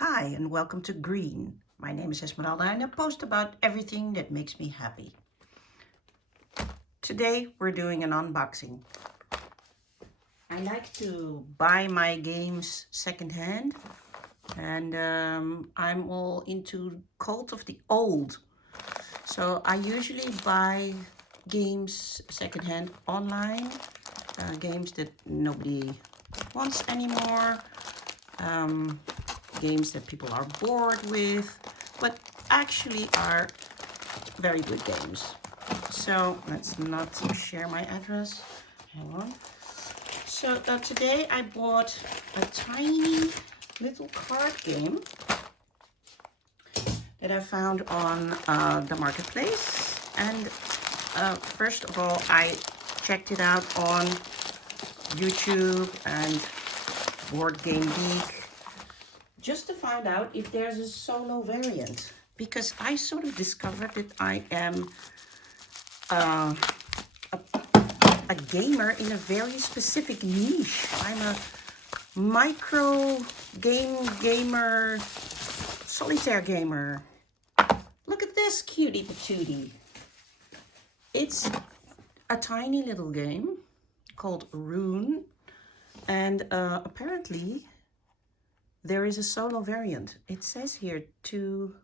Hi and welcome to Green. My name is Esmeralda and I post about everything that makes me happy. Today we're doing an unboxing. I like to buy my games secondhand and I'm all into cult of the old. So I usually buy games secondhand online, games that nobody wants anymore. Games that people are bored with, but actually are very good games. So let's not share my address. Hang on. So today I bought a tiny little card game that I found on the marketplace. And first of all, I checked it out on YouTube and Board Game Geek, just to find out if there's a solo variant, because I sort of discovered that I am a gamer in a very specific niche. I'm a micro gamer, solitaire gamer. Look at this cutie patootie. It's a tiny little game called Rune, and apparently there is a solo variant. It says here 2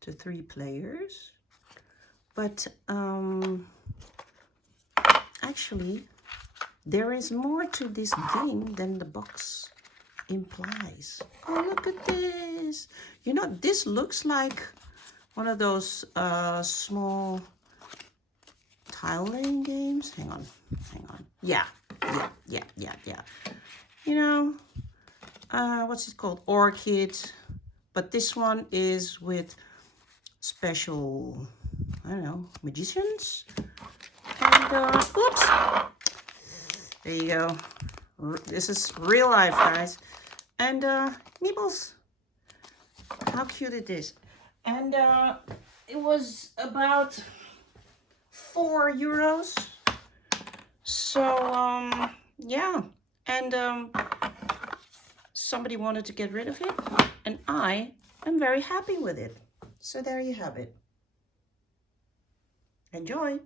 to 3 players, but actually there is more to this game than the box implies. Oh, look at this. You know, this looks like one of those small tile laying games. Hang on. Yeah. You know, what's it called? Orchid. But this one is with special, I don't know, magicians. And, oops. There you go. This is real life, guys. And, Meeples. How cute it is. And, it was about €4. So, yeah. And, somebody wanted to get rid of it, and I am very happy with it. So there you have it. Enjoy.